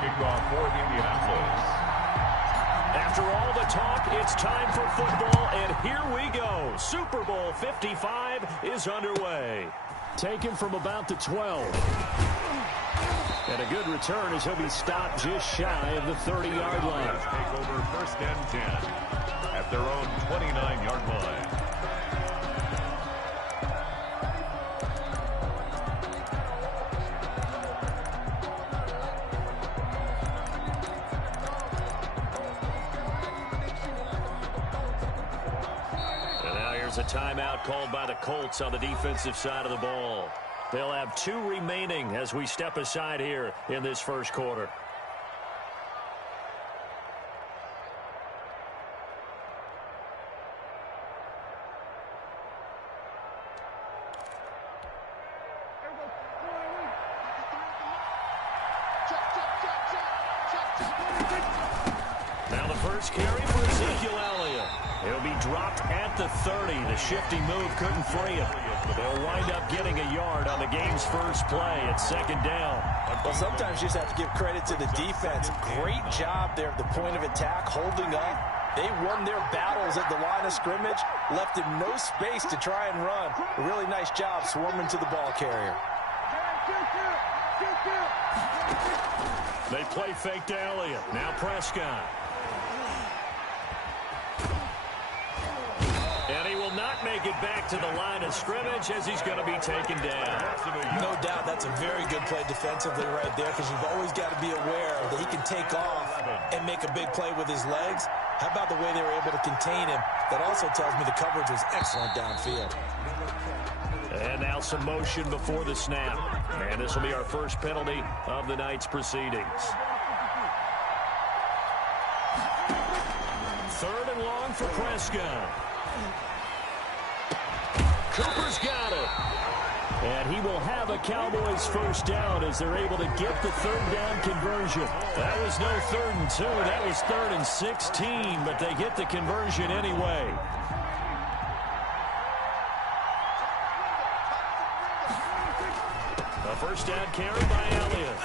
kickoff for Indianapolis. After all the talk, it's time for football, and here we go. Super Bowl 55 is underway. Taken from about the 12. And a good return as he'll be stopped just shy of the 30-yard line. Take over first and 10 at their own 29-yard line. A timeout called by the Colts on the defensive side of the ball. They'll have 2 remaining as we step aside here in this first quarter. Now the first carry for Ezekiel Elliott. He'll be dropped at the 30. The shifty move couldn't free him. They'll wind up getting a yard on the game's first play at second down. Well, sometimes you just have to give credit to the defense. Great job there at the point of attack, holding up. They won their battles at the line of scrimmage, left him no space to try and run. A really nice job swarming to the ball carrier. They play fake to Elliott. Now Prescott. And he will not make it back to the line of scrimmage as he's going to be taken down. No doubt that's a very good play defensively right there, because you've always got to be aware that he can take off and make a big play with his legs. How about the way they were able to contain him? That also tells me the coverage was excellent downfield. And now some motion before the snap. And this will be our first penalty of the night's proceedings. 3rd and long for Prescott. Cooper's got it. And he will have a Cowboys first down as they're able to get the 3rd down conversion. That was no 3rd and 2. That was 3rd and 16, but they get the conversion anyway. A first down carry by Elliott.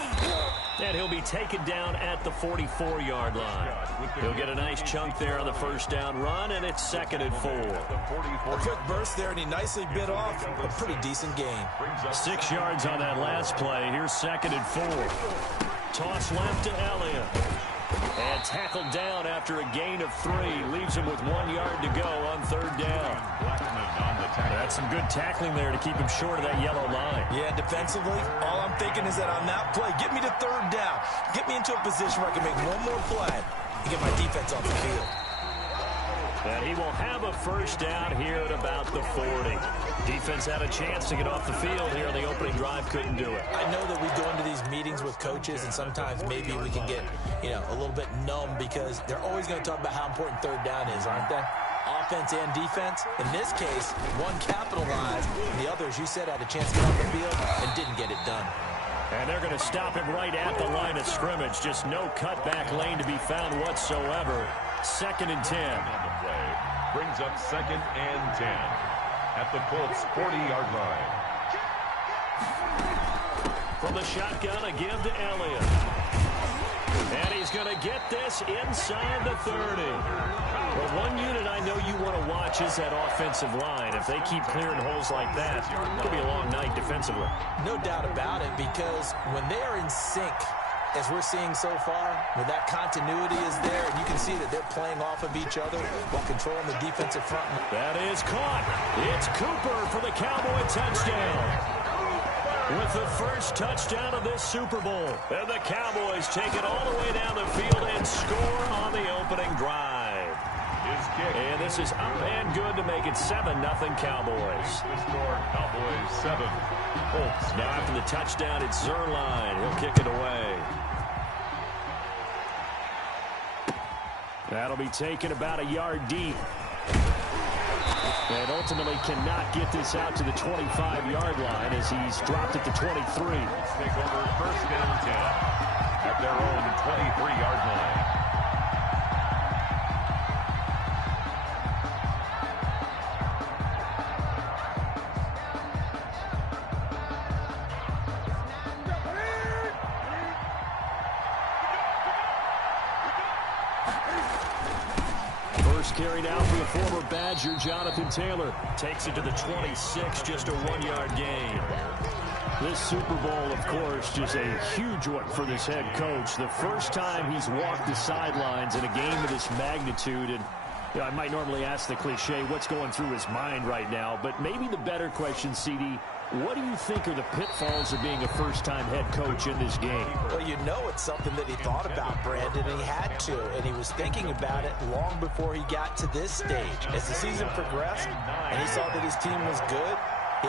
And he'll be taken down at the 44-yard line. He'll get a nice chunk there on the first down run, and it's 2nd and 4. A quick burst there, and he nicely bit off a pretty decent gain. 6 yards on that last play. Here's 2nd and 4. Toss left to Elliott. And tackled down after a gain of 3. Leaves him with 1 yard to go on 3rd down. That's some good tackling there to keep him short of that yellow line. Yeah, defensively, all I'm thinking is that on that play, get me to 3rd down. Get me into a position where I can make one more play and get my defense off the field. And he will have a first down here at about the 40. Defense had a chance to get off the field here on the opening drive, couldn't do it. I know that we go into these meetings with coaches, and sometimes maybe we can get, a little bit numb, because they're always going to talk about how important 3rd down is, aren't they? Offense and defense. In this case, one capitalized, and the others, you said, had a chance to get off the field and didn't get it done. And they're going to stop him right at the line of scrimmage. Just no cutback lane to be found whatsoever. 2nd and 10. Brings up 2nd and 10 at the Colts 40-yard line. From the shotgun, a give to Elliott. And he's going to get this inside the 30. Well, one unit I know you want to watch is that offensive line. If they keep clearing holes like that, it'll be a long night defensively. No doubt about it, because when they are in sync, as we're seeing so far, where that continuity is there, and you can see that they're playing off of each other while controlling the defensive front. That is caught. It's Cooper for the Cowboy touchdown. With the first touchdown of this Super Bowl. And the Cowboys take it all the way down the field and score on the opening drive. And this is up and good to make it 7-0 Cowboys. The score, Cowboys 7. Colts. Now after the touchdown, it's Zerline. He'll kick it away. That'll be taken about a yard deep. And ultimately cannot get this out to the 25-yard line as he's dropped it to 23. Take over first and 10 at their own 23-yard line. First carry now for the former Badger, Jonathan Taylor. Takes it to the 26, just a 1-yard gain. This Super Bowl, of course, just a huge one for this head coach. The first time he's walked the sidelines in a game of this magnitude. And you know, I might normally ask the cliche, what's going through his mind right now? But maybe the better question, CD, what do you think are the pitfalls of being a first-time head coach in this game? Well, you know it's something that he thought about, Brandon, and he had to. And he was thinking about it long before he got to this stage. As the season progressed and he saw that his team was good,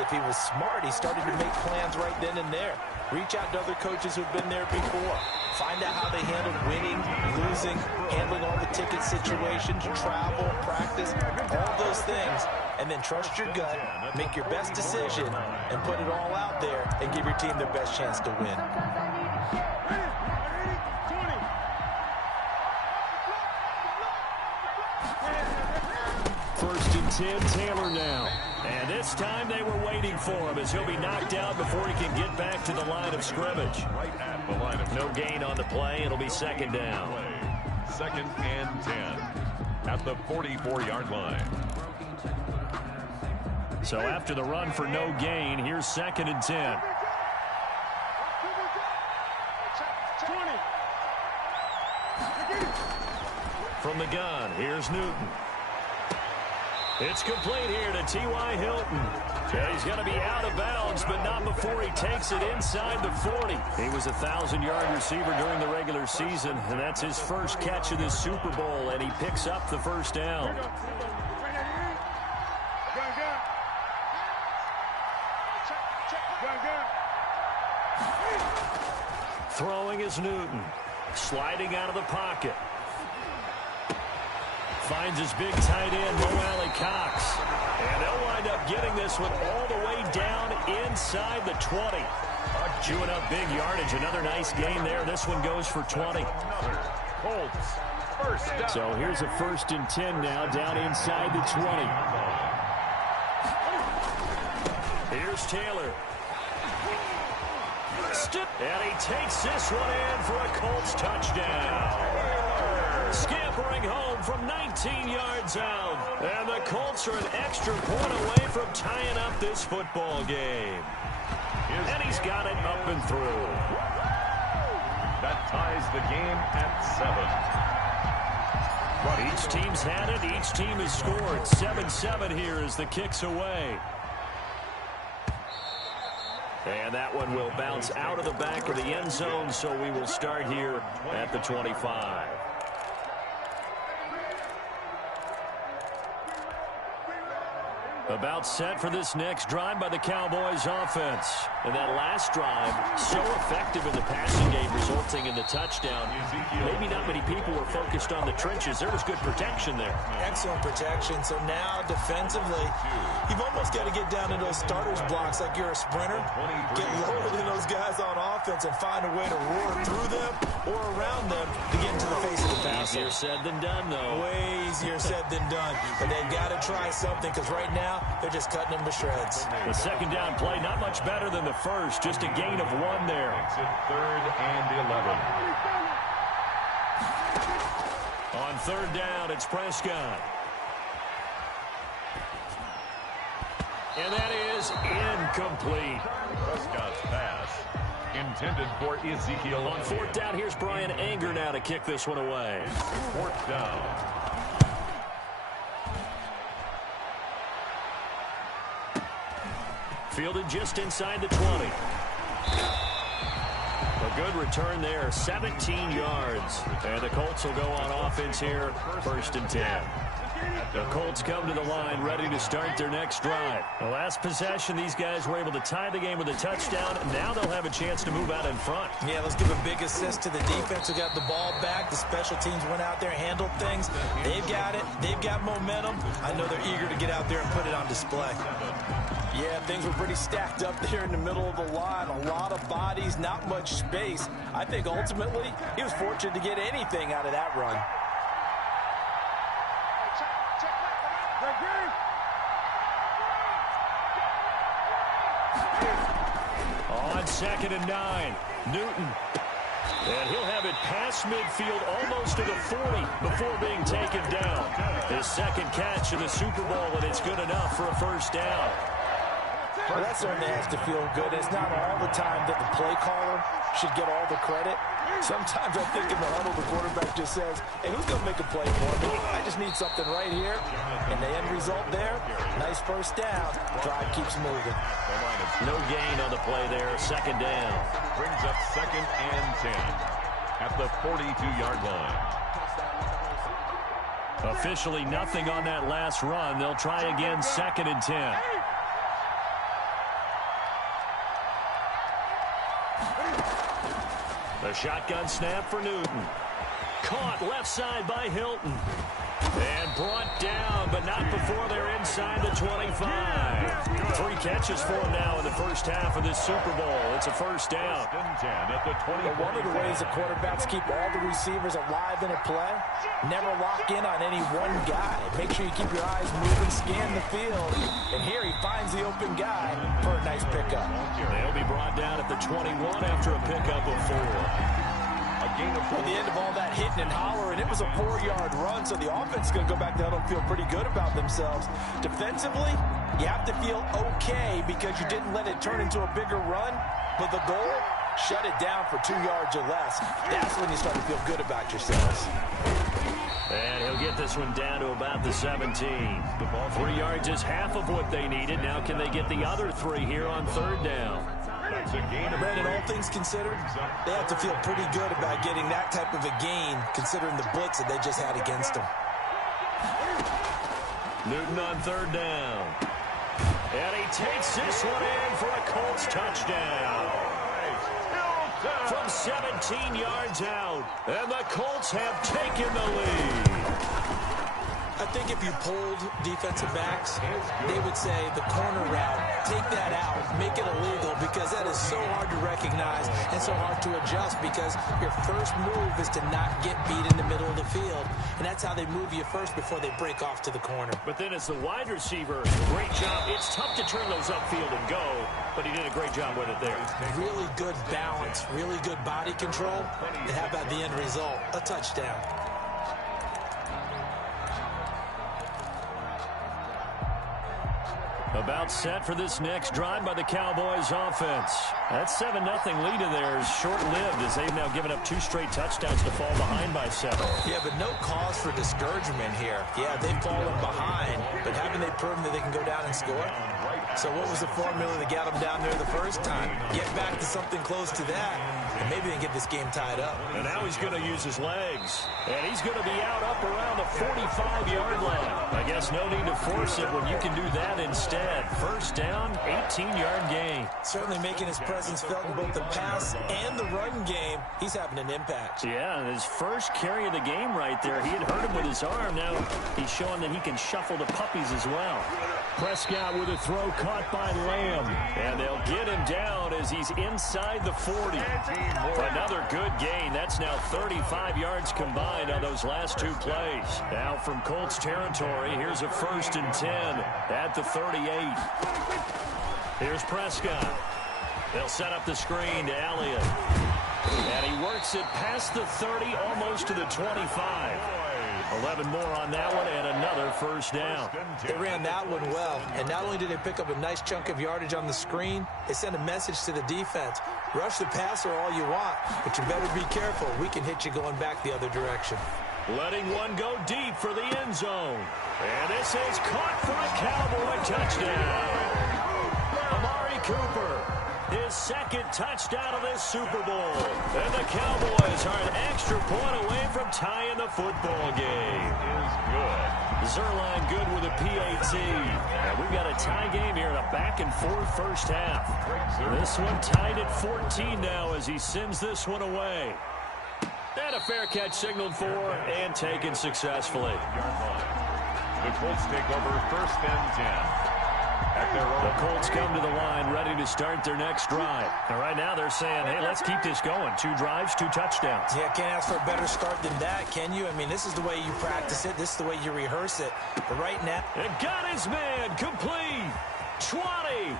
if he was smart, he started to make plans right then and there. Reach out to other coaches who've been there before. Find out how they handled winning, losing, handling all the ticket situations, travel, practice, all those things. And then trust your gut, make your best decision, and put it all out there and give your team their best chance to win. First and 10, Taylor now. And this time they were waiting for him as he'll be knocked out before he can get back to the line of scrimmage. Right at the line of no gain on the play. It'll be second down. Second and 10 at the 44-yard line. So after the run for no gain, here's second and 10. From the gun, here's Newton. It's complete here to T.Y. Hilton. Yeah, he's going to be out of bounds, but not before he takes it inside the 40. He was a 1,000-yard receiver during the regular season, and that's his first catch of this Super Bowl, and he picks up the first down. Throwing is Newton. Sliding out of the pocket. Finds his big tight end, Mo Alley Cox. And they'll wind up getting this one all the way down inside the 20. Chewing up big yardage. Another nice gain there. This one goes for 20. Colts, first down. So here's a first and 10 now, down inside the 20. Here's Taylor. And he takes this one in for a Colts touchdown. Scampering home from 19 yards out. And the Colts are an extra point away from tying up this football game. And he's got it up and through. That ties the game at 7. Each team's had it. Each team has scored. 7-7 here as the kick's away. And that one will bounce out of the back of the end zone, so we will start here at the 25. About set for this next drive by the Cowboys offense. And that last drive, so effective in the passing game, resulting in the touchdown. Maybe not many people were focused on the trenches. There was good protection there. Excellent protection. So now, defensively, you've almost got to get down to those starters blocks like you're a sprinter. Get lower than those guys on offense and find a way to roar through them or around them to get into the face of the passer. Easier said than done, though. Way easier said than done. But they've got to try something because right now, they're just cutting them to shreds. The second down play, not much better than the first. Just a gain of 1 there. Makes it 3rd and 11. On third down, it's Prescott. And that is incomplete. Prescott's pass intended for Ezekiel. On fourth down, here's Brian Anger now to kick this one away. 4th down. Fielded just inside the 20. A good return there, 17 yards. And the Colts will go on offense here, 1st and 10. The Colts come to the line, ready to start their next drive. The last possession, these guys were able to tie the game with a touchdown. Now they'll have a chance to move out in front. Yeah, let's give a big assist to the defense who got the ball back. The special teams went out there, handled things. They've got it. They've got momentum. I know they're eager to get out there and put it on display. Yeah, things were pretty stacked up there in the middle of the line. A lot of bodies, not much space. I think ultimately he was fortunate to get anything out of that run. On 2nd and 9, Newton And he'll have it past midfield almost to the 40 before being taken down. His second catch in the Super Bowl, and it's good enough for a first down. Well, that certainly has to feel good. It's not all the time that the play caller should get all the credit. Sometimes I think in the huddle, the quarterback just says, hey, who's going to make a play for me? I just need something right here. And the end result there, nice first down. Drive keeps moving. No gain on the play there. Second down. Brings up 2nd and 10 at the 42-yard line. Officially nothing on that last run. They'll try again 2nd and 10. The shotgun snap for Newton. Caught left side by Hilton. And brought down, but not before they're inside the 25. 3 catches for him now in the first half of this Super Bowl. It's a first down. But one of the ways the quarterbacks keep all the receivers alive in a play, never lock in on any one guy. Make sure you keep your eyes moving, scan the field. And here he finds the open guy for a nice pickup. They'll be brought down at the 21 after a pickup of 4. At the end of all that hitting and hollering, it was a 4-yard run, so the offense is going to go back to huddle and feel pretty good about themselves. Defensively, you have to feel okay because you didn't let it turn into a bigger run, but the goal, shut it down for 2 yards or less. That's when you start to feel good about yourselves. And he'll get this one down to about the 17. 3 yards is half of what they needed. Now can they get the other 3 here on 3rd down? Brandon, all things considered, they have to feel pretty good about getting that type of a gain considering the blitz that they just had against them. Newton on 3rd down. And he takes this one in for a Colts touchdown. From 17 yards out. And the Colts have taken the lead. I think if you polled defensive backs, they would say the corner route, take that out, make it illegal, because that is so hard to recognize and so hard to adjust because your first move is to not get beat in the middle of the field. And that's how they move you first before they break off to the corner. But then as the wide receiver, great job. It's tough to turn those upfield and go, but he did a great job with it there. Really good balance, really good body control. And how about the end result? A touchdown. About set for this next drive by the Cowboys offense. That 7-0 lead of theirs short-lived as they've now given up 2 straight touchdowns to fall behind by 7. Yeah, but no cause for discouragement here. Yeah, they've fallen behind, but haven't they proven that they can go down and score? So what was the formula that got them down there the first time? Get back to something close to that, and maybe they can get this game tied up. And now he's going to use his legs. And he's going to be out up around the 45-yard line. I guess no need to force it when you can do that instead. First down, 18-yard gain. Certainly making his presence felt in both the pass and the run game. He's having an impact. Yeah, his first carry of the game right there. He had hurt him with his arm. Now he's showing that he can shuffle the puppies as well. Prescott with a throw caught by Lamb. And they'll get him down as he's inside the 40. Another good gain. That's now 35 yards combined on those last 2 plays. Now from Colts territory, here's a 1st and 10 at the 38. Here's Prescott. They'll set up the screen to Elliott. And he works it past the 30, almost to the 25. 11 more on that one, and another first down. They ran that one well, and not only did they pick up a nice chunk of yardage on the screen, they sent a message to the defense. Rush the passer all you want, but you better be careful. We can hit you going back the other direction. Letting one go deep for the end zone. And this is caught for a Cowboy touchdown. Amari Cooper, his 2nd touchdown of this Super Bowl. And the Cowboys are an extra point away from tying the football game. Is good. Zerline good with a PAT. And we've got a tie game here in a back-and-forth first half. This one tied at 14 now as he sends this one away. And a fair catch signaled for and taken successfully. The Colts take over 1st and 10. The Colts come to the line ready to start their next drive. And right now they're saying, hey, let's keep this going. 2 drives, 2 touchdowns. Yeah, can't ask for a better start than that, can you? I mean, this is the way you practice it. This is the way you rehearse it. But right now... And got his man complete. 20.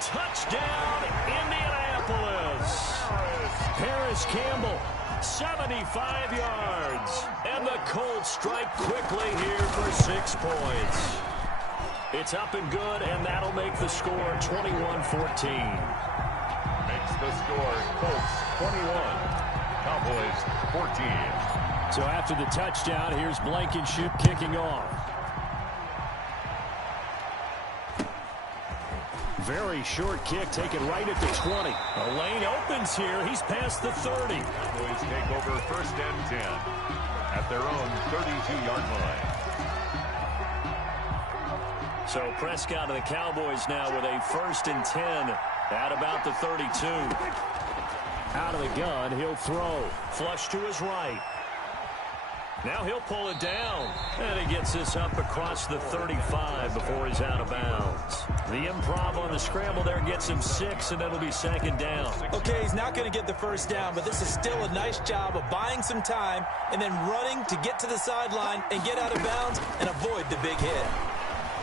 Touchdown, Indianapolis. Harris Campbell, 75 yards. And the Colts strike quickly here for 6 points. It's up and good, and that'll make the score 21-14. Makes the score Colts 21, Cowboys 14. So after the touchdown, here's Blankenship kicking off. Very short kick taken right at the 20. A lane opens here. He's past the 30. Cowboys take over 1st and 10 at their own 32-yard line. So Prescott of the Cowboys now with a 1st and 10 at about the 32. Out of the gun, he'll throw. Flush to his right. Now he'll pull it down. And he gets this up across the 35 before he's out of bounds. The improv on the scramble there gets him 6, and it'll be 2nd down. Okay, he's not going to get the 1st down, but this is still a nice job of buying some time and then running to get to the sideline and get out of bounds and avoid the big hit.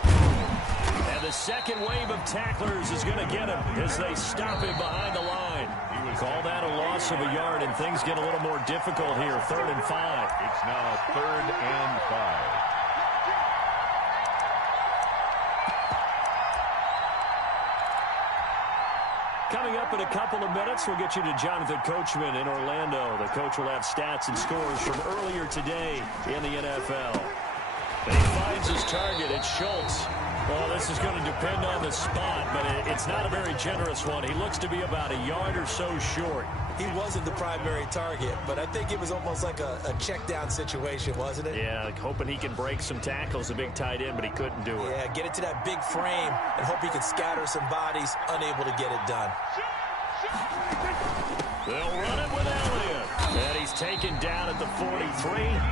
And the second wave of tacklers is going to get him as they stop him behind the line. Call that a loss of a yard, and things get a little more difficult here. 3rd and 5. It's now 3rd and 5. Coming up in a couple of minutes, we'll get you to Jonathan Coachman in Orlando. The coach will have stats and scores from earlier today in the NFL. And he finds his target. It's Schultz. Well, this is going to depend on the spot, but it's not a very generous one. He looks to be about a yard or so short. He wasn't the primary target, but I think it was almost like a check-down situation, wasn't it? Yeah, like hoping he can break some tackles, a big tight end, but he couldn't do it. Yeah, get it to that big frame and hope he can scatter some bodies, unable to get it done. They'll run it with Elliott. And he's taken down at the 43,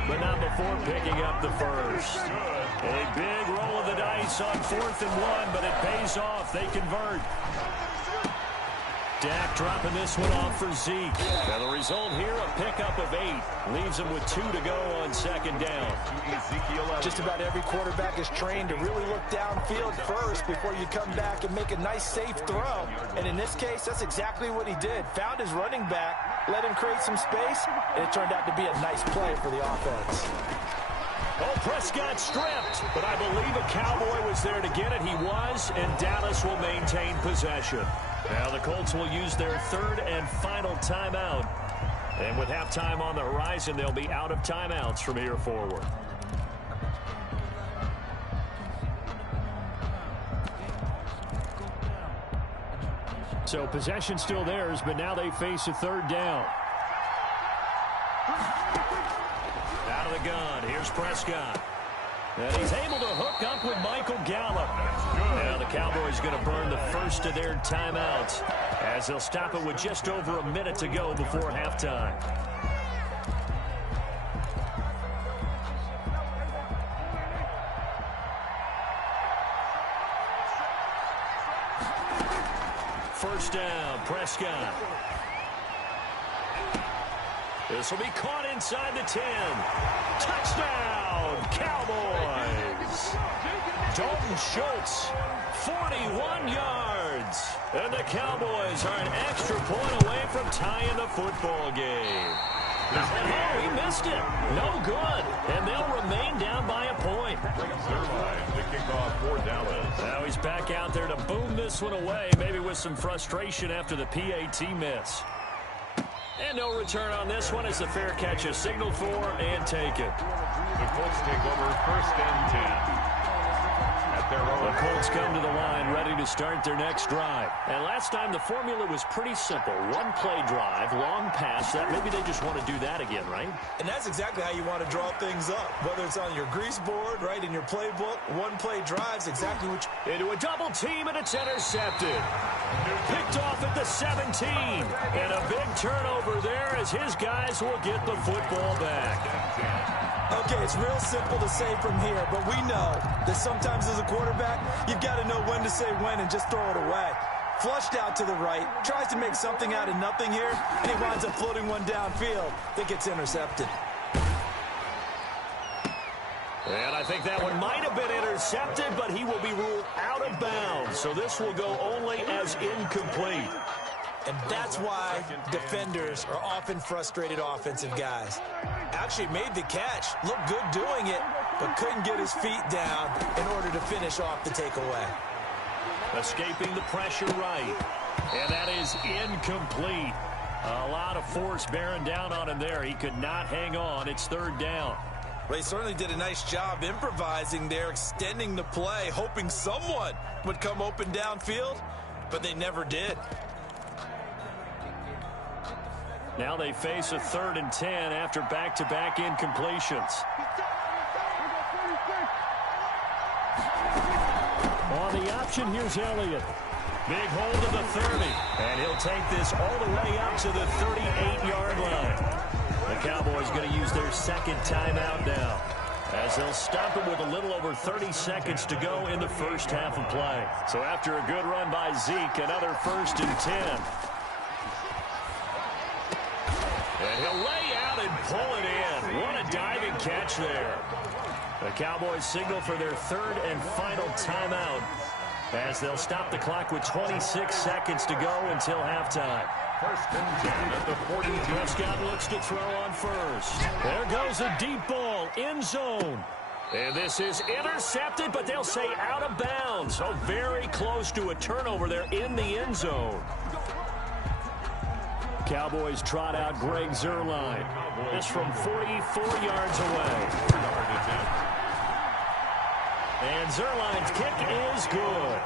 but not before picking up the 1st. A big roll of the dice on 4th and 1, but it pays off. They convert. Dak dropping this one off for Zeke. Now the result here, a pickup of 8. Leaves him with 2 to go on 2nd down. Just about every quarterback is trained to really look downfield first before you come back and make a nice, safe throw. And in this case, that's exactly what he did. Found his running back, let him create some space, and it turned out to be a nice play for the offense. Oh, Prescott stripped, but I believe a Cowboy was there to get it. He was, and Dallas will maintain possession. Now the Colts will use their 3rd and final timeout. And with halftime on the horizon, they'll be out of timeouts from here forward. So possession still theirs, but now they face a 3rd down. Out of the gun, here's Prescott. And he's able to hook up with Michael Gallup. Now the Cowboys going to burn the 1st of their timeouts as they'll stop it with just over a minute to go before halftime. First down, Prescott. This will be caught inside the 10. Touchdown, Cowboys. Dalton Schultz, 41 yards. And the Cowboys are an extra point away from tying the football game. Oh, he missed it. No good. And they'll remain down by a point. The kickoff for Dallas. Now he's back out there to boom this one away, maybe with some frustration after the PAT miss. And no return on this one as the fair catch is signaled for and taken. The Colts take over 1st and 10. At their own. The Colts come to the line ready to start their next drive. And last time the formula was pretty simple. One play drive, long pass. That maybe they just want to do that again, right? And that's exactly how you want to draw things up. Whether it's on your grease board, right, in your playbook, one play drives exactly what you... Into a double team, and it's intercepted. Picked off at the 17. And a big turnover there as his guys will get the football back. Okay, it's real simple to say from here, but we know that sometimes as a quarterback, you've got to know when to say when and just throw it away. Flushed out to the right, tries to make something out of nothing here, and he winds up floating one downfield that gets intercepted. And I think that one might have been intercepted, but he will be ruled out of bounds. So this will go only as incomplete. And that's why defenders are often frustrated offensive guys. Actually made the catch, looked good doing it, but couldn't get his feet down in order to finish off the takeaway. Escaping the pressure right. And that is incomplete. A lot of force bearing down on him there. He could not hang on. It's third down. Well, he certainly did a nice job improvising there, extending the play, hoping someone would come open downfield, but they never did. Now they face a 3rd and 10 after back-to-back incompletions. On the option, here's Elliott. Big hold of the 30, and he'll take this all the way up to the 38-yard line. The Cowboys going to use their second timeout now, as they'll stop it with a little over 30 seconds to go in the first half of play. So after a good run by Zeke, another 1st and 10. And he'll lay out and pull it in. What a diving catch there. The Cowboys signal for their 3rd and final timeout, as they'll stop the clock with 26 seconds to go until halftime. 1st and 10 at the 42. Prescott looks to throw on first. There goes a deep ball, end zone. And this is intercepted, but they'll say out of bounds. So very close to a turnover there in the end zone. Cowboys trot out Greg Zuerlein. This from 44 yards away. And Zerline's kick is good.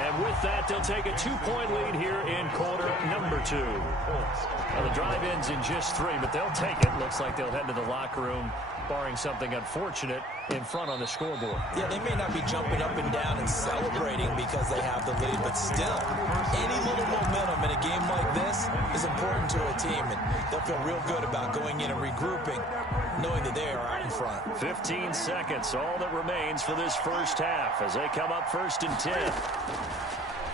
And with that, they'll take a 2-point lead here in quarter number 2. Well, the drive ends in just 3, but they'll take it. Looks like they'll head to the locker room, barring something unfortunate, in front on the scoreboard. Yeah, they may not be jumping up and down and celebrating because they have the lead, but still, any little momentum in a game like this is important to a team, and they'll feel real good about going in and regrouping, knowing that they are out in front. 15 seconds, all that remains for this first half as they come up 1st and 10.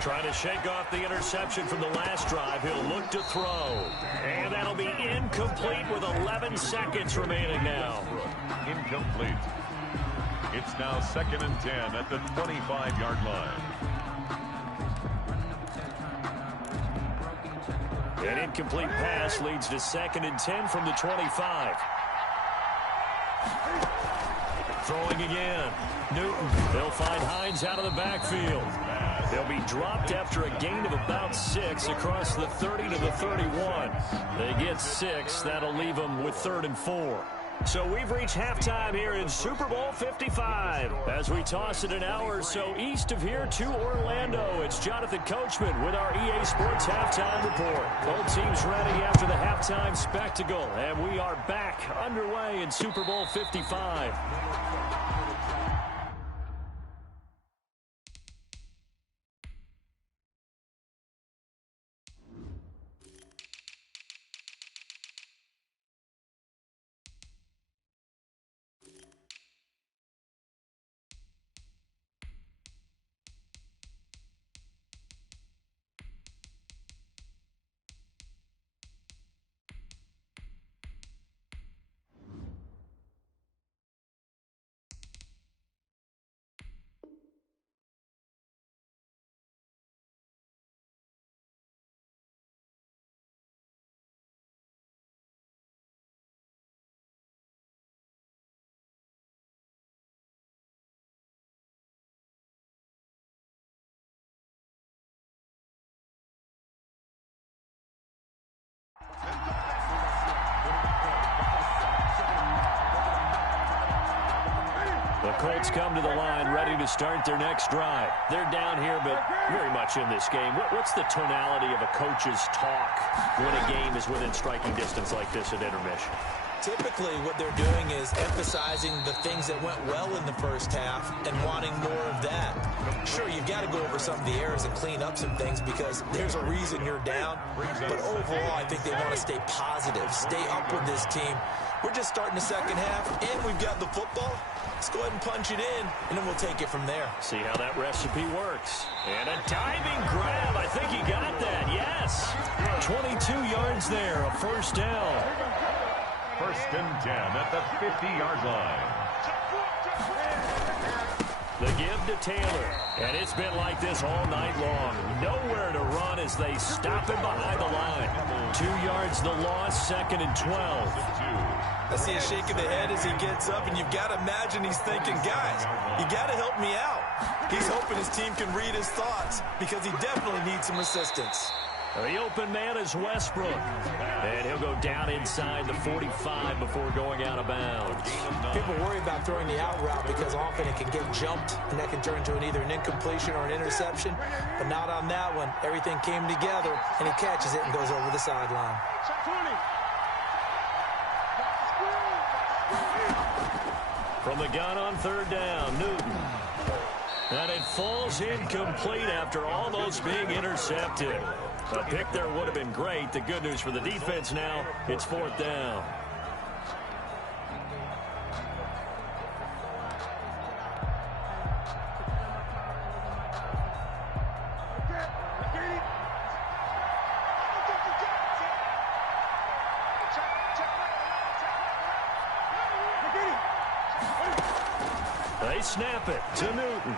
Trying to shake off the interception from the last drive. He'll look to throw. And that'll be incomplete with 11 seconds remaining now. Incomplete. It's now 2nd and 10 at the 25-yard line. An incomplete pass leads to 2nd and 10 from the 25. Throwing again. Newton. They'll find Hines out of the backfield. They'll be dropped after a gain of about 6 across the 30 to the 31. They get 6. That'll leave them with 3rd and 4. So we've reached halftime here in Super Bowl 55. As we toss it an hour or so east of here to Orlando, it's Jonathan Coachman with our EA Sports Halftime Report. Both teams ready after the halftime spectacle, and we are back underway in Super Bowl 55. The Colts come to the line ready to start their next drive. They're down here, but very much in this game. What's the tonality of a coach's talk when a game is within striking distance like this at intermission? Typically, what they're doing is emphasizing the things that went well in the first half and wanting more of that. Sure, you've got to go over some of the errors and clean up some things because there's a reason you're down. But overall, I think they want to stay positive, stay up with this team. We're just starting the second half, and we've got the football. Let's go ahead and punch it in, and then we'll take it from there. See how that recipe works. And a diving grab. I think he got that. Yes. 22 yards there, a first down. 1st and 10 at the 50-yard line. The give to Taylor. And it's been like this all night long. Nowhere to run as they stop him behind the line. 2 yards the loss, 2nd and 12. I see a shake of the head as he gets up, and you've got to imagine he's thinking, guys, you got to help me out. He's hoping his team can read his thoughts because he definitely needs some assistance. The open man is Westbrook. And he'll go down inside the 45 before going out of bounds. People worry about throwing the out route because often it can get jumped, and that can turn into either an incompletion or an interception. But not on that one. Everything came together, and he catches it and goes over the sideline. From the gun on 3rd down, Newton. And it falls incomplete after almost being intercepted. A pick there would have been great. The good news for the defense now, it's 4th down. They snap it to Newton.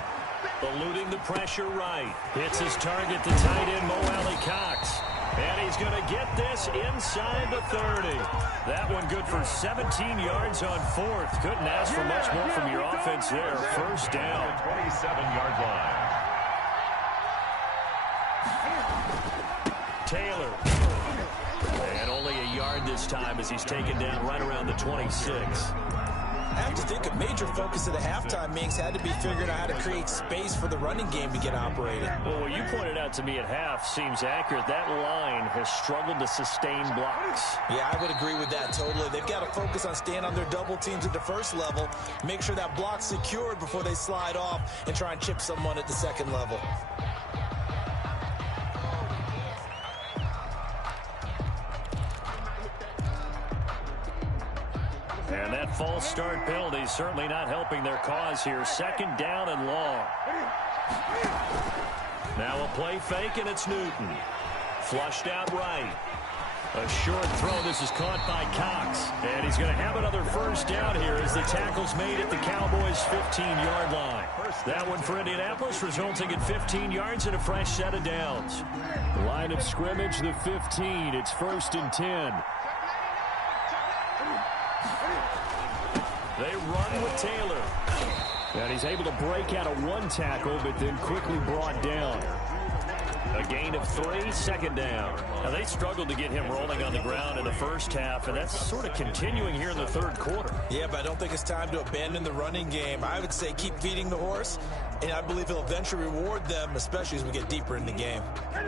Eluding the pressure right. Hits his target, the tight end, Mo Alley-Cox. And he's going to get this inside the 30. That one good for 17 yards on 4th. Couldn't ask for much more from your offense there. 1st down. 27-yard line. Taylor. And only a yard this time as he's taken down right around the 26. I have to think a major focus of the halftime meetings had to be figuring out how to create space for the running game to get operating. Well, what you pointed out to me at half seems accurate. That line has struggled to sustain blocks. Yeah, I would agree with that totally. They've got to focus on staying on their double teams at the first level, make sure that block's secured before they slide off and try and chip someone at the second level. And that false start penalty certainly not helping their cause here. 2nd down and long. Now a play fake, and it's Newton. Flushed out right. A short throw. This is caught by Cox. And he's going to have another 1st down here as the tackle's made at the Cowboys' 15-yard line. That one for Indianapolis, resulting in 15 yards and a fresh set of downs. Line of scrimmage, the 15. It's 1st and 10. They run with Taylor. And he's able to break out of 1 tackle, but then quickly brought down. A gain of 3, 2nd down. Now, they struggled to get him rolling on the ground in the first half, and that's sort of continuing here in the 3rd quarter. Yeah, but I don't think it's time to abandon the running game. I would say keep feeding the horse, and I believe he'll eventually reward them, especially as we get deeper in the game.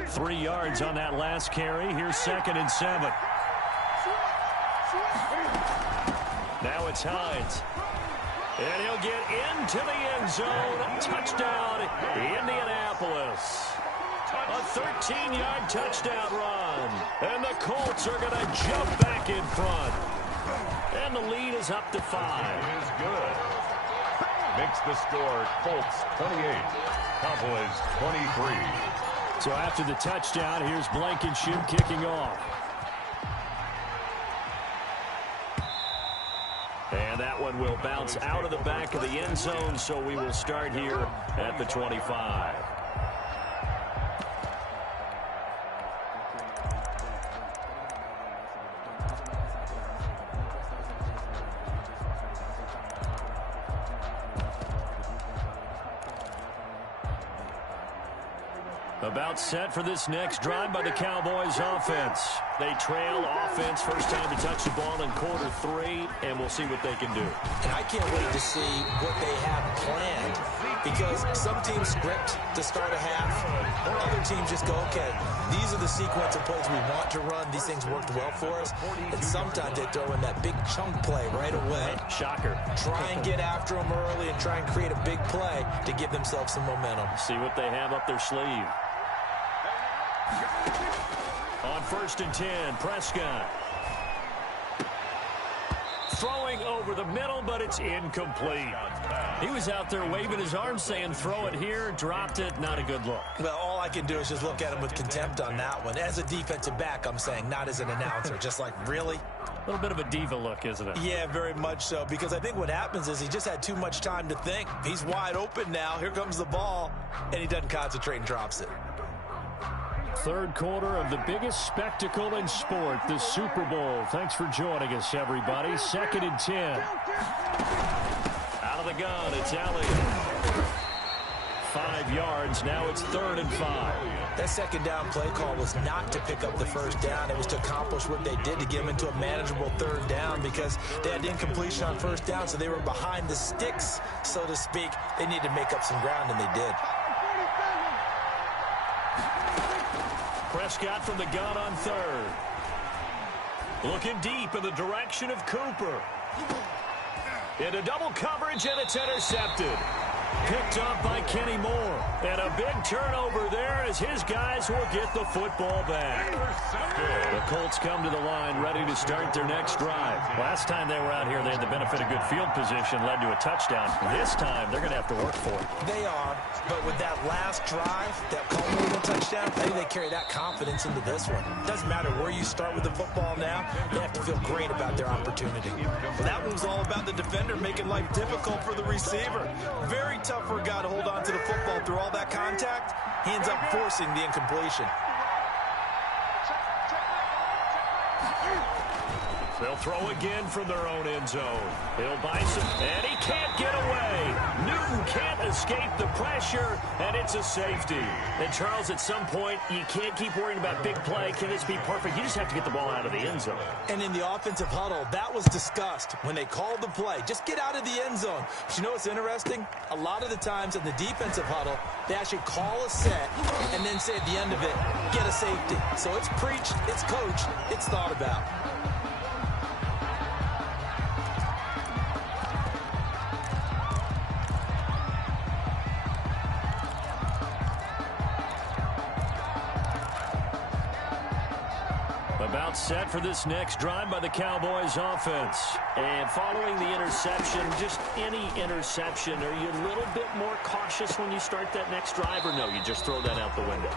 3 yards on that last carry. Here's 2nd and 7. Now it's Hines. And he'll get into the end zone. Touchdown, Indianapolis. A 13-yard touchdown run. And the Colts are going to jump back in front. And the lead is up to 5. It is good. Makes the score Colts 28, Cowboys 23. So after the touchdown, here's Blankenship kicking off. And that one will bounce out of the back of the end zone, so we will start here at the 25. About set for this next drive by the Cowboys offense. They trail offense, first time to touch the ball in quarter 3, and we'll see what they can do. And I can't wait to see what they have planned, because some teams script to start a half. Other teams just go, okay, these are the sequence of plays we want to run. These things worked well for us. And sometimes they throw in that big chunk play right away. Shocker. Try and get after them early and try and create a big play to give themselves some momentum. See what they have up their sleeve. On 1st and 10, Prescott. Throwing over the middle, but it's incomplete. He was out there waving his arms saying, throw it here, dropped it, not a good look. Well, all I can do is just look at him with contempt on that one. As a defensive back, I'm saying, not as an announcer. Just like, really? A little bit of a diva look, isn't it? Yeah, very much so, because I think what happens is he just had too much time to think. He's wide open now. Here comes the ball, and he doesn't concentrate and drops it. Third quarter of the biggest spectacle in sport, the Super Bowl. Thanks for joining us, everybody. 2nd and 10. Out of the gun, it's Elliott. 5 yards, now it's 3rd and 5. That second down play call was not to pick up the first down. It was to accomplish what they did to get them into a manageable 3rd down because they had incompletion on 1st down, so they were behind the sticks, so to speak. They needed to make up some ground, and they did. Prescott from the gun on 3rd. Looking deep in the direction of Cooper. Into double coverage, and it's intercepted. Picked up by Kenny Moore. And a big turnover there as his guys will get the football back. The Colts come to the line ready to start their next drive. Last time they were out here, they had the benefit of good field position, led to a touchdown. This time, they're going to have to work for it. They are, but with that last drive, that culminating touchdown, I think they carry that confidence into this one. Doesn't matter where you start with the football now, they have to feel great about their opportunity. That one was all about the defender making life difficult for the receiver. Very tough for a guy to hold on to the football through all that contact. He ends up forcing the incompletion. They'll throw again from their own end zone. He'll buy some, and he can't get away. Newton can't escape the pressure, and it's a safety. And, Charles, at some point, you can't keep worrying about big play. Can this be perfect? You just have to get the ball out of the end zone. And in the offensive huddle, that was discussed when they called the play. Just get out of the end zone. But you know what's interesting? A lot of the times in the defensive huddle, they actually call a set and then say at the end of it, get a safety. So it's preached, it's coached, it's thought about. About set for this next drive by the Cowboys offense. And following the interception, just any interception, are you a little bit more cautious when you start that next drive, or no, you just throw that out the window?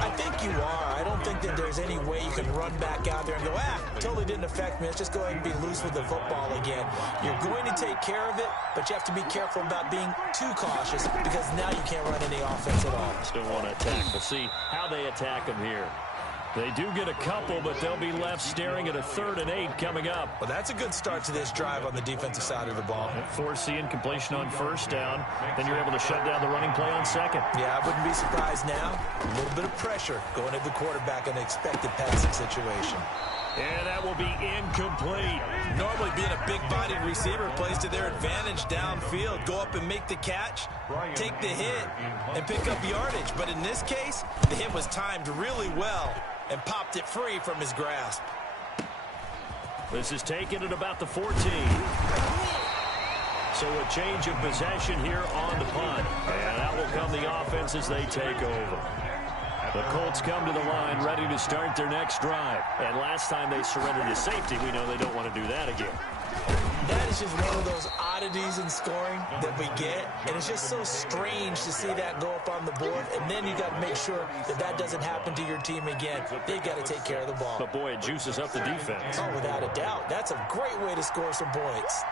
I think you are. I don't think that there's any way you can run back out there and go, totally didn't affect me. Let's just go ahead and be loose with the football again. You're going to take care of it, but you have to be careful about being too cautious because now you can't run any offense at all. Still want to attack. We'll see how they attack them here. They do get a couple, but they'll be left staring at a 3rd and 8 coming up. Well, that's a good start to this drive on the defensive side of the ball. Force the incompletion on 1st down. Then you're able to shut down the running play on 2nd. Yeah, I wouldn't be surprised now. A little bit of pressure going at the quarterback in an expected passing situation. And that will be incomplete. Normally being a big-bodied receiver plays to their advantage downfield. Go up and make the catch, take the hit, and pick up yardage. But in this case, the hit was timed really well and popped it free from his grasp. This is taken at about the 14. So a change of possession here on the punt. And out will come the offense as they take over. The Colts come to the line ready to start their next drive. And last time they surrendered to safety, we know they don't want to do that again. That is just one of those oddities in scoring that we get, and it's just so strange to see that go up on the board, and then you got to make sure that that doesn't happen to your team again. They've got to take care of the ball. But, boy, it juices up the defense. Oh, without a doubt. That's a great way to score some points.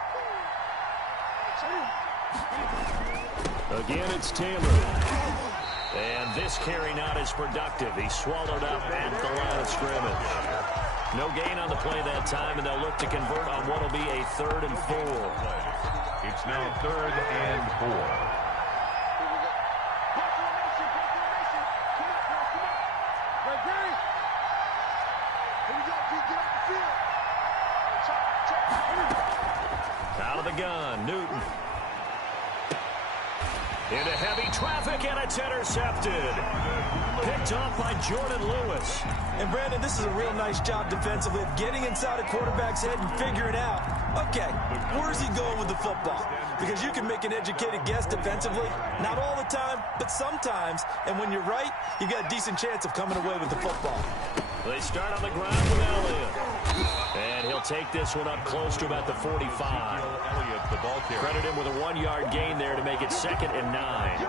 Again, it's Taylor. And this carry not as productive. He swallowed up at the line of scrimmage. No gain on the play that time, and they'll look to convert on what will be a 3rd and 4. It's now 3rd and 4. Out of the gun, Newton. Into heavy traffic, and it's intercepted. Picked off by Jordan Lewis. And, Brandon, this is a real nice job defensively of getting inside a quarterback's head and figuring out, okay, where's he going with the football? Because you can make an educated guess defensively, not all the time, but sometimes. And when you're right, you got a decent chance of coming away with the football. They start on the ground with Elliott. And he'll take this one up close to about the 45. Credit him with a 1-yard gain there to make it 2nd and 9.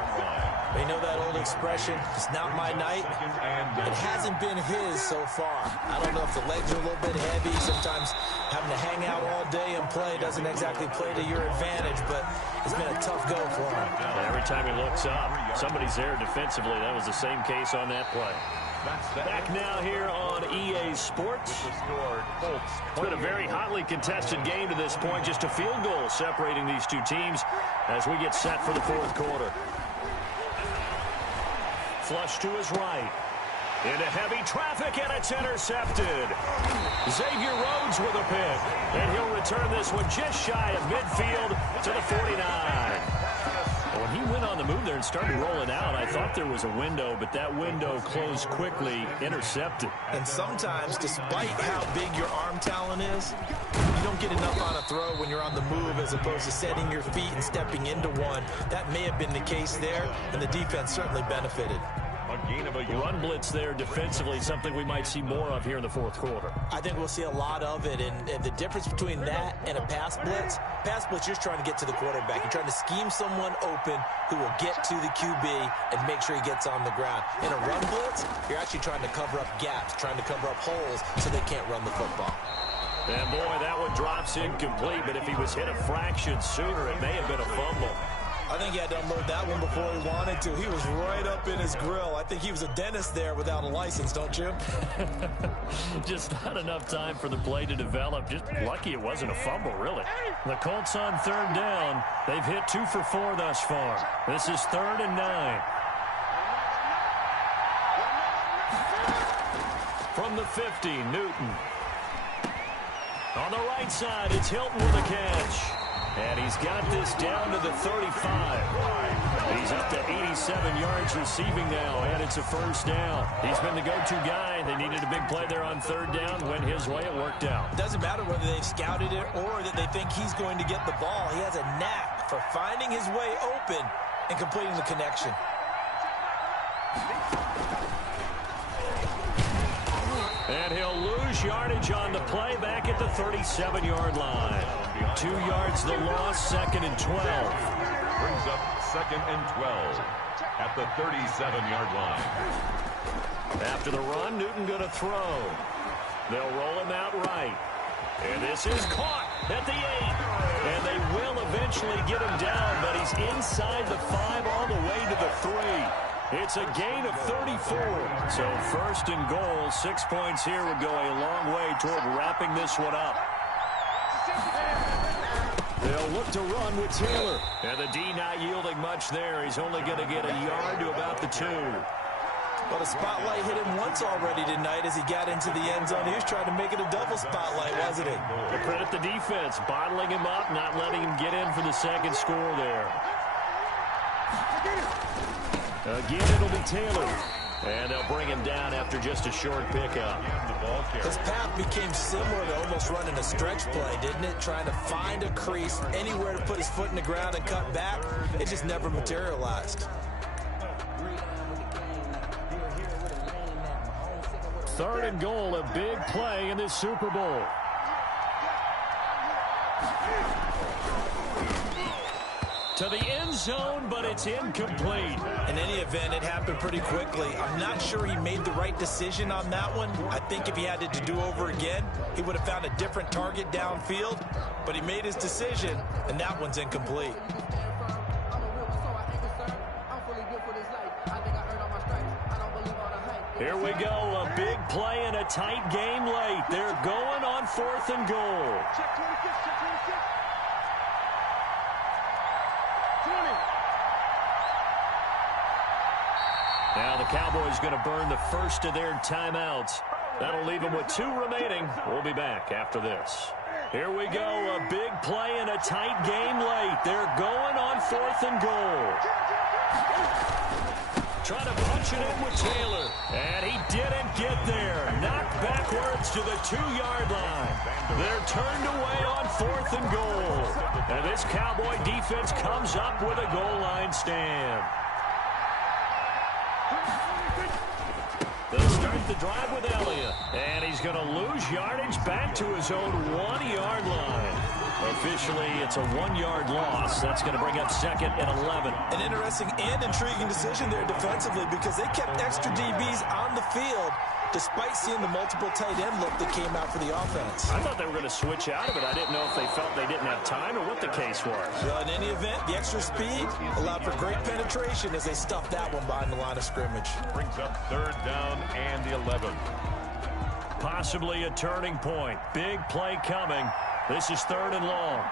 You know that old expression, it's not my night? It hasn't been his so far. I don't know if the legs are a little bit heavy. Sometimes having to hang out all day and play doesn't exactly play to your advantage, but it's been a tough go for him. And every time he looks up, somebody's there defensively. That was the same case on that play. Back now here on EA Sports. It's been a very hotly contested game to this point. Just a field goal separating these two teams as we get set for the 4th quarter. Flush to his right. Into heavy traffic, and it's intercepted. Xavier Rhodes with a pick. And he'll return this one just shy of midfield to the 49. When he went on the move there and started rolling out, I thought there was a window, but that window closed quickly, intercepted. And sometimes, despite how big your arm talent is, you don't get enough on a throw when you're on the move as opposed to setting your feet and stepping into one. That may have been the case there, and the defense certainly benefited. Run blitz there defensively, something we might see more of here in the 4th quarter. I think we'll see a lot of it, and the difference between that and a pass blitz, you're just trying to get to the quarterback. You're trying to scheme someone open who will get to the QB and make sure he gets on the ground. In a run blitz, you're actually trying to cover up gaps, trying to cover up holes so they can't run the football. And boy, that one drops incomplete, but if he was hit a fraction sooner, it may have been a fumble. I think he had to unload that one before he wanted to. He was right up in his grill. I think he was a dentist there without a license, don't you? Just not enough time for the play to develop. Just lucky it wasn't a fumble, really. The Colts on 3rd down. They've hit 2 for 4 thus far. This is 3rd and 9. From the 50, Newton. On the right side, it's Hilton with a catch. And he's got this down to the 35. He's up to 87 yards receiving now, and it's a 1st down. He's been the go-to guy. They needed a big play there on 3rd down. Went his way, it worked out. Doesn't matter whether they've scouted it or that they think he's going to get the ball. He has a knack for finding his way open and completing the connection. And he'll lose yardage on the play back at the 37-yard line. 2 yards the loss, 2nd and 12. Brings up 2nd and 12 at the 37-yard line. After the run, Newton going to throw. They'll roll him out right. And this is caught at the 8. And they will eventually get him down, but he's inside the 5 all the way to the 3. It's a gain of 34. So 1st and goal, 6 points here would go a long way toward wrapping this one up. They'll look to run with Taylor. And the D not yielding much there. He's only going to get a yard to about the 2. Well, the spotlight hit him once already tonight as he got into the end zone. He was trying to make it a double spotlight, wasn't he? Well, credit the defense, bottling him up, not letting him get in for the 2nd score there. Again, it'll be Taylor. And they'll bring him down after just a short pickup. His path became similar to almost running a stretch play, didn't it? Trying to find a crease, anywhere to put his foot in the ground and cut back. It just never materialized. 3rd and goal, a big play in this Super Bowl. To the end zone, but it's incomplete. In any event, it happened pretty quickly. I'm not sure he made the right decision on that one. I think if he had to do over again, he would have found a different target downfield. But he made his decision, and that one's incomplete. Here we go, a big play in a tight game late. They're going on 4th and goal. Now the Cowboys going to burn the first of their timeouts. That'll leave them with 2 remaining. We'll be back after this. Here we go, a big play in a tight game late. They're going on 4th and goal. Trying to punch it in with Taylor. And he didn't get there. Knocked backwards to the 2-yard line. They're turned away on 4th and goal. And this Cowboy defense comes up with a goal line stand. They'll start keep the drive with Elliott. And he's going to lose yardage back to his own 1-yard line. Officially, it's a 1-yard loss. That's going to bring up 2nd and 11. An interesting and intriguing decision there defensively because they kept extra DBs on the field despite seeing the multiple tight end look that came out for the offense. I thought they were going to switch out of it. I didn't know if they felt they didn't have time or what the case was. Well, in any event, the extra speed allowed for great penetration as they stuffed that one behind the line of scrimmage. Brings up 3rd down and 11. Possibly a turning point. Big play coming. This is 3rd and long.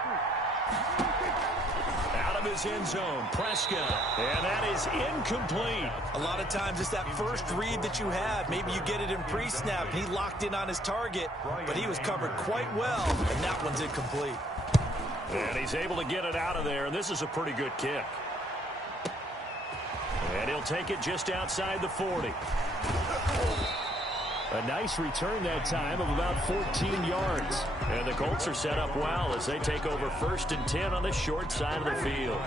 Out of his end zone, Prescott. And that is incomplete. A lot of times it's that first read that you have. Maybe you get it in pre-snap, and he locked in on his target, but he was covered quite well, and that one's incomplete. And he's able to get it out of there, and this is a pretty good kick. And he'll take it just outside the 40. A nice return that time of about 14 yards. And the Colts are set up well as they take over 1st and 10 on the short side of the field.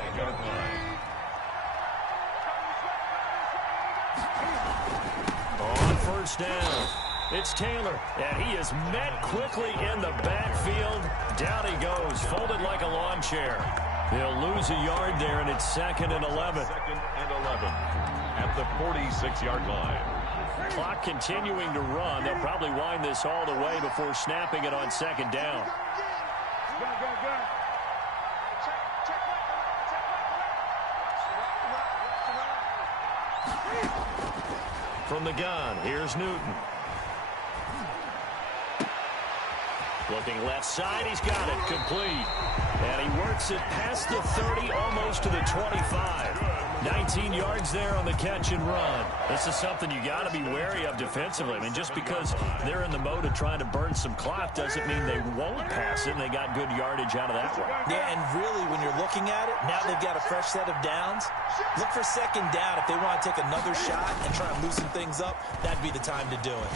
On 1st down, it's Taylor. And he is met quickly in the backfield. Down he goes, folded like a lawn chair. They'll lose a yard there, and it's 2nd and 11. 2nd and 11 at the 46-yard line. Clock continuing to run. They'll probably wind this all the way before snapping it on 2nd down. From the gun, here's Newton. Looking left side, he's got it, complete. And he works it past the 30, almost to the 25. 19 yards there on the catch and run. This is something you got to be wary of defensively. I mean, just because they're in the mode of trying to burn some clock doesn't mean they won't pass it, and they got good yardage out of that one. Yeah, and really, when you're looking at it, now they've got a fresh set of downs. Look for 2nd down. If they want to take another shot and try and loosen things up, that'd be the time to do it.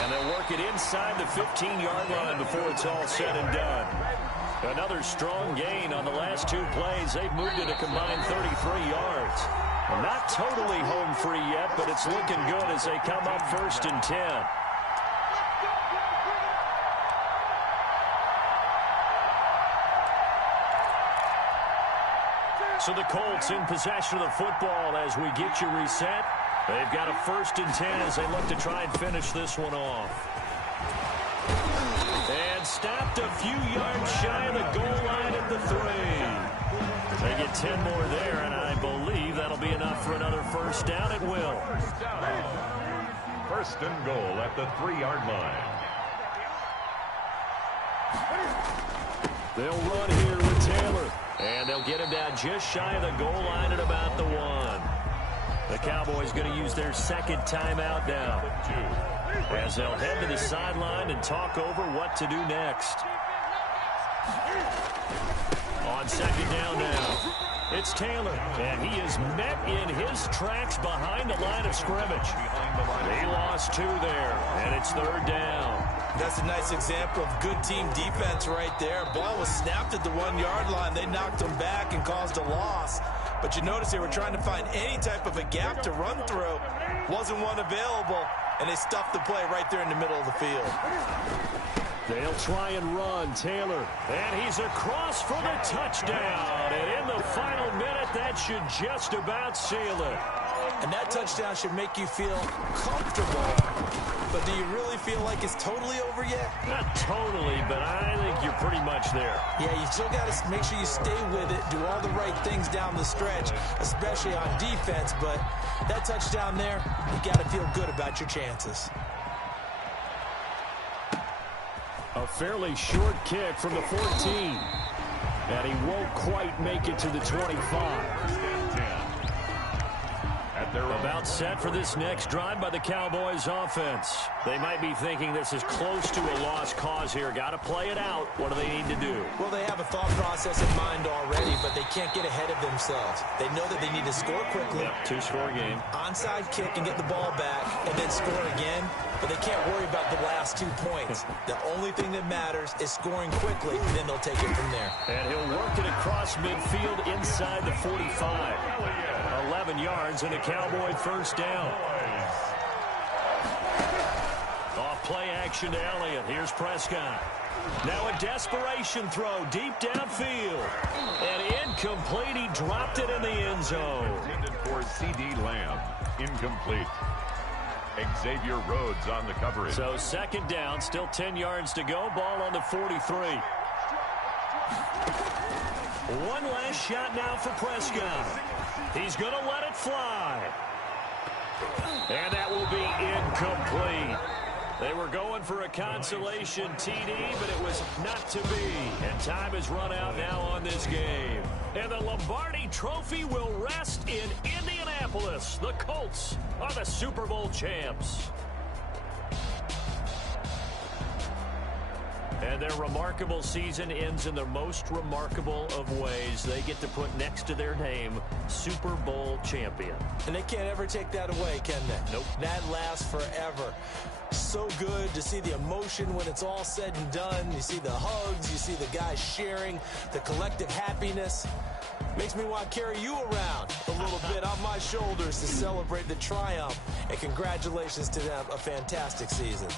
And they'll work it inside the 15-yard line before it's all said and done. Another strong gain on the last 2 plays. They've moved it a combined 33 yards. Not totally home free yet, but it's looking good as they come up 1st and 10. So the Colts in possession of the football as we get you reset. They've got a 1st and 10 as they look to try and finish this one off. And stopped a few yards shy of the goal line at the 3. They get 10 more there, and I believe that'll be enough for another 1st down. It will. 1st and goal at the 3-yard line. They'll run here with Taylor. And they'll get him down just shy of the goal line at about the 1. The Cowboys going to use their 2nd timeout now, as they'll head to the sideline and talk over what to do next. On 2nd down now, it's Taylor, and he is met in his tracks behind the line of scrimmage. They lost 2 there, and it's 3rd down. That's a nice example of good team defense right there. Ball was snapped at the 1-yard line. They knocked him back and caused a loss. But you notice they were trying to find any type of a gap to run through. Wasn't one available, and they stuffed the play right there in the middle of the field. They'll try and run, Taylor. And he's across for the touchdown. And in the final minute, that should just about seal it. And that touchdown should make you feel comfortable. But do you really feel like it's totally over yet? Not totally, but I think you're pretty much there. Yeah, you still got to make sure you stay with it, do all the right things down the stretch, especially on defense. But that touchdown there, you got to feel good about your chances. A fairly short kick from the 14. And he won't quite make it to the 25. They're about set for this next drive by the Cowboys offense. They might be thinking this is close to a lost cause here. Got to play it out. What do they need to do? Well, they have a thought process in mind already, but they can't get ahead of themselves. They know that they need to score quickly. Yep, 2-score game. Onside kick and get the ball back and then score again. But they can't worry about the last 2 points. The only thing that matters is scoring quickly, then they'll take it from there. And he'll work it across midfield inside the 45. 11 yards and a Cowboy 1st down. protection to Elliott. Here's Prescott. Now a desperation throw deep downfield. And incomplete. He dropped it in the end zone. Intended for C.D. Lamb. Incomplete. Xavier Rhodes on the coverage. So second down, still 10 yards to go. Ball on the 43. One last shot now for Prescott. He's going to let it fly. And that will be incomplete. They were going for a consolation TD, but it was not to be. And time has run out now on this game. And the Lombardi Trophy will rest in Indianapolis. The Colts are the Super Bowl champs. And their remarkable season ends in the most remarkable of ways. They get to put next to their name, Super Bowl champion. And they can't ever take that away, can they? Nope. That lasts forever. So good to see the emotion when it's all said and done. You see the hugs, you see the guys sharing, the collective happiness. Makes me want to carry you around a little bit on my shoulders to celebrate the triumph. And congratulations to them, a fantastic season.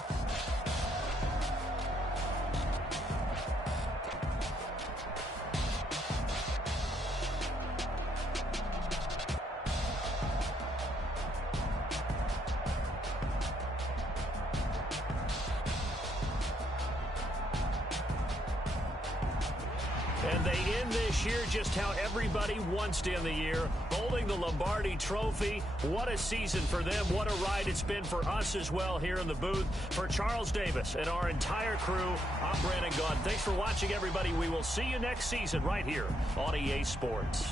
And they end this year just how everybody wants to end the year, holding the Lombardi Trophy. What a season for them. What a ride it's been for us as well here in the booth. For Charles Davis and our entire crew, I'm Brandon Gaudin. Thanks for watching, everybody. We will see you next season right here on EA Sports.